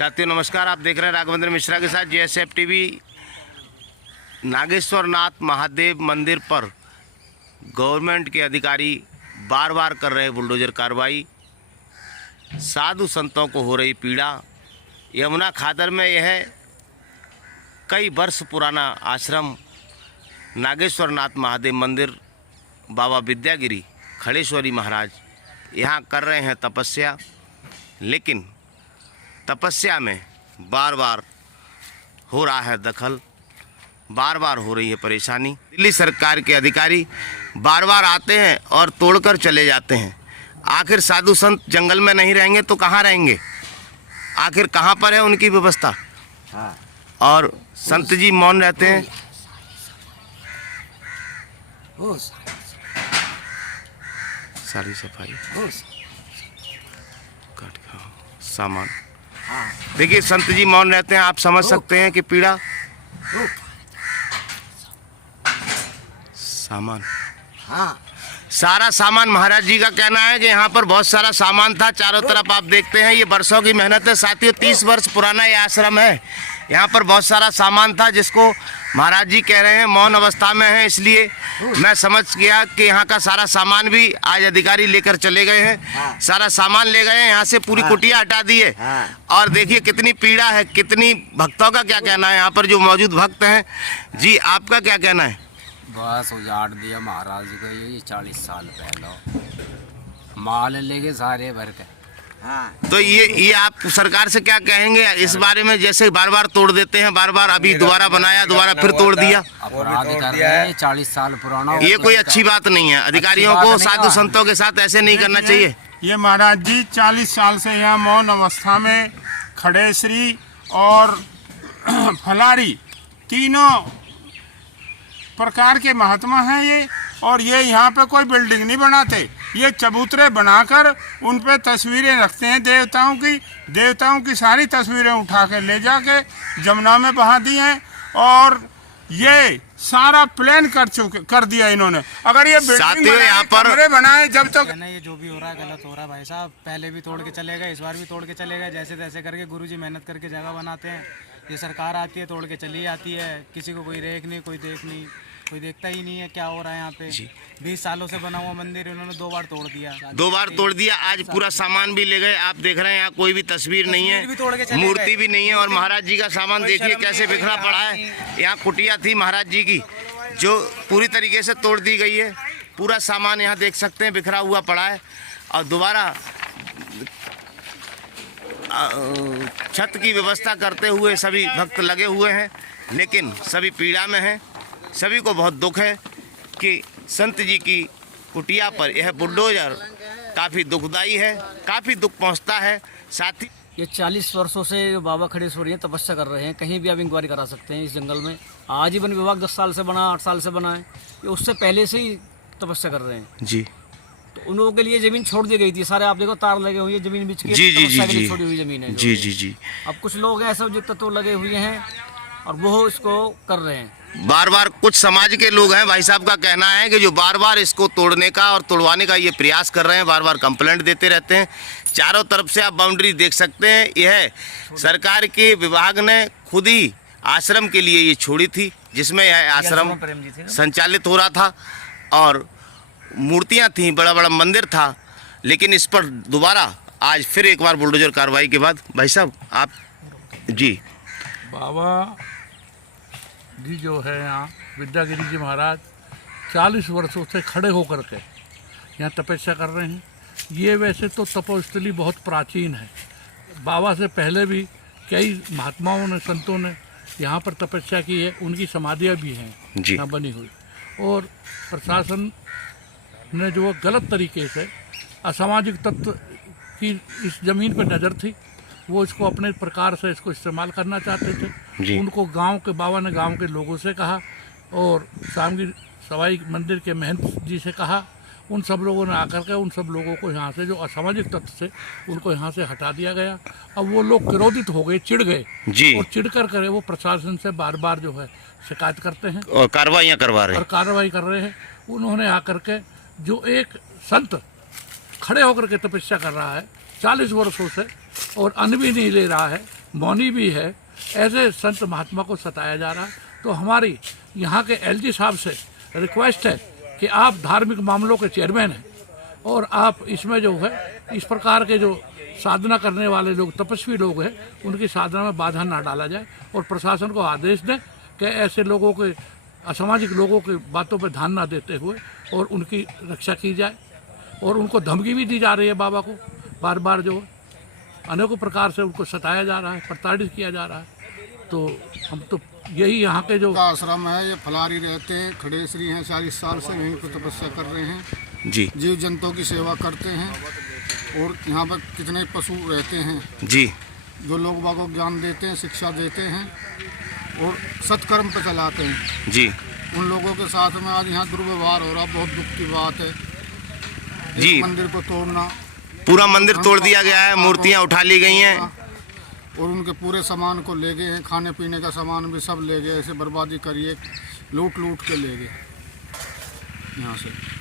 साथियों नमस्कार, आप देख रहे हैं राघवेंद्र मिश्रा के साथ JSF टीवी। नागेश्वर नाथ महादेव मंदिर पर गवर्नमेंट के अधिकारी बार बार कर रहे बुलडोजर कार्रवाई। साधु संतों को हो रही पीड़ा। यमुना खादर में यह कई वर्ष पुराना आश्रम नागेश्वर नाथ महादेव मंदिर बाबा विद्यागिरी खड़ेश्वरी महाराज यहाँ कर रहे हैं तपस्या, लेकिन तपस्या में बार बार हो रहा है दखल, बार बार हो रही है परेशानी। दिल्ली सरकार के अधिकारी बार बार आते हैं और तोड़कर चले जाते हैं। आखिर साधु संत जंगल में नहीं रहेंगे तो कहाँ रहेंगे? आखिर कहाँ पर है उनकी व्यवस्था? और संत जी मौन रहते हैं। सारी सफाई काट खाओ सामान। देखिए संत जी मौन रहते हैं, आप समझ सकते हैं कि पीड़ा। सामान सारा सामान, महाराज जी का कहना है कि यहाँ पर बहुत सारा सामान था। चारों तरफ आप देखते हैं, ये वर्षों की मेहनत है साथियों। 30 वर्ष पुराना ये आश्रम है। यहाँ पर बहुत सारा सामान था जिसको महाराज जी कह रहे हैं मौन अवस्था में है, इसलिए मैं समझ गया कि यहाँ का सारा सामान भी आज अधिकारी लेकर चले गए हैं। सारा सामान ले गए हैं, यहाँ से पूरी कुटिया हटा दी है। और देखिए कितनी पीड़ा है, कितनी भक्तों का क्या कहना है यहाँ पर जो मौजूद भक्त हैं। जी आपका क्या कहना है? बस उजाड़ दिया महाराज जी को ये 40 साल पहले माल लेके सारे भर के। तो ये आप सरकार से क्या कहेंगे इस बारे में? जैसे बार बार तोड़ देते हैं, बार बार अभी दोबारा बनाया, दोबारा फिर तोड़ दिया। अपराध कर रहे हैं, 40 साल पुराना। ये कोई अच्छी बात नहीं है। अधिकारियों को साधु संतों के साथ ऐसे नहीं करना चाहिए। ये महाराज जी 40 साल से यहाँ मौन अवस्था में खड़ेश्वरी और फलारी तीनों प्रकार के महात्मा हैं ये। और ये यहाँ पे कोई बिल्डिंग नहीं बनाते, ये चबूतरे बनाकर उन पे तस्वीरें रखते हैं देवताओं की सारी तस्वीरें उठा के ले जाके जमुना में बहा दी हैं। और ये सारा प्लान कर दिया इन्होंने। अगर ये बिल्डिंग यहाँ पर बनाए जब तक ये जो भी हो रहा है गलत हो रहा है भाई साहब। पहले भी तोड़ के चले गए, इस बार भी तोड़ के चले गए। जैसे तैसे करके गुरुजी मेहनत करके जगह बनाते हैं। ये सरकार आती है तोड़ के चली जाती है, किसी को कोई रेख नहीं, कोई देख नहीं, कोई देखता ही नहीं है क्या हो रहा है यहाँ पे। 20 सालों से बना हुआ मंदिर इन्होंने 2 बार तोड़ दिया। 2 बार तोड़ दिया। आज पूरा सामान भी ले गए। आप देख रहे हैं यहाँ कोई भी तस्वीर नहीं है, मूर्ति भी नहीं है। और महाराज जी का सामान देखिए कैसे बिखरा पड़ा है। यहाँ कुटिया थी महाराज जी की जो पूरी तरीके से तोड़ दी गई है। पूरा सामान यहाँ देख सकते हैं बिखरा हुआ पड़ा है। और दोबारा छत की व्यवस्था करते हुए सभी भक्त लगे हुए हैं, लेकिन सभी पीड़ा में हैं। सभी को बहुत दुख है कि संत जी की कुटिया पर यह बुलडोजर काफ़ी दुखदाई है, काफ़ी दुख पहुंचता है। साथ ही ये 40 वर्षों से बाबा खड़ेश्वरी हैं, तपस्या कर रहे हैं। कहीं भी आप इंक्वायरी करा सकते हैं इस जंगल में। आज ही वन विभाग 10 साल से बना, 8 साल से बना है। ये उससे पहले से ही तपस्या कर रहे हैं जी। तो उन लोगों के लिए जमीन छोड़ दी गई थी। सारे आप देखो तार लगे हुए हैं, जमीन बिछ के जी जी तपस्या के जी लिए छोड़ी हुई जमीन है। जी जी जी। अब कुछ लोग ऐसे जो तत्व लगे हुए हैं और वो इसको कर रहे हैं। बार बार कुछ समाज के लोग हैं, भाई साहब का कहना है कि जो बार बार इसको तोड़ने का और तोड़वाने का ये प्रयास कर रहे हैं, बार बार कंप्लेंट देते रहते हैं। चारों तरफ से आप बाउंड्री देख सकते हैं। यह सरकार के विभाग ने खुद ही आश्रम के लिए ये छोड़ी थी, जिसमें यह आश्रम संचालित हो रहा था और मूर्तियाँ थीं, बड़ा बड़ा मंदिर था। लेकिन इस पर दोबारा आज फिर एक बार बुलडोजर कार्रवाई के बाद भाई साहब आप जी। बाबा जी जो है यहाँ विद्यागिरी जी महाराज 40 वर्षों से खड़े होकर के यहाँ तपस्या कर रहे हैं। ये वैसे तो तपोस्थली बहुत प्राचीन है। बाबा से पहले भी कई महात्माओं ने, संतों ने यहाँ पर तपस्या की है। उनकी समाधियाँ भी हैं यहाँ बनी हुई। और प्रशासन ने जो गलत तरीके से असामाजिक तत्व की इस ज़मीन पर नज़र थी, वो इसको अपने प्रकार से इसको इस्तेमाल करना चाहते थे। उनको गांव के बाबा ने गांव के लोगों से कहा और सामगी सवाई मंदिर के महंत जी से कहा। उन सब लोगों ने आकर के उन सब लोगों को यहाँ से, जो असामाजिक तत्व से, उनको यहाँ से हटा दिया गया। अब वो लोग क्रोधित हो गए, चिढ़ गए और चिढ़ कर करे वो प्रशासन से बार बार जो है शिकायत करते हैं और कार्रवाई कर रहे हैं। उन्होंने आकर के जो एक संत खड़े होकर के तपस्या कर रहा है 40 वर्षों से, और अन्न भी नहीं ले रहा है, मौनी भी है, ऐसे संत महात्मा को सताया जा रहा है। तो हमारी यहाँ के एलजी साहब से रिक्वेस्ट है कि आप धार्मिक मामलों के चेयरमैन हैं और आप इसमें जो है इस प्रकार के जो साधना करने वाले लोग, तपस्वी लोग हैं, उनकी साधना में बाधा ना डाला जाए और प्रशासन को आदेश दें कि ऐसे लोगों के, असामाजिक लोगों की बातों पर ध्यान ना देते हुए और उनकी रक्षा की जाए। और उनको धमकी भी दी जा रही है, बाबा को बार बार जो अनेकों प्रकार से उनको सताया जा रहा है, प्रताड़ित किया जा रहा है। तो हम तो यही यहाँ के जो आश्रम है, ये फलारी रहते हैं, खड़े श्री हैं, 40 साल से यहीं पर तपस्या कर रहे हैं जी जीव जंतुओं की सेवा करते हैं। और यहाँ पर कितने पशु रहते हैं जी, जो लोग बागों को ज्ञान देते हैं, शिक्षा देते हैं और सत्कर्म पर चलाते हैं। जी उन लोगों के साथ में आज यहाँ दुर्व्यवहार हो रहा, बहुत दुख की बात है। जी। एक मंदिर को तोड़ना, पूरा मंदिर तोड़ दिया गया है, मूर्तियाँ उठा ली गई हैं और उनके पूरे सामान को ले गए हैं, खाने पीने का सामान भी सब ले गए, ऐसे बर्बादी करिए, लूट लूट के ले गए यहाँ से।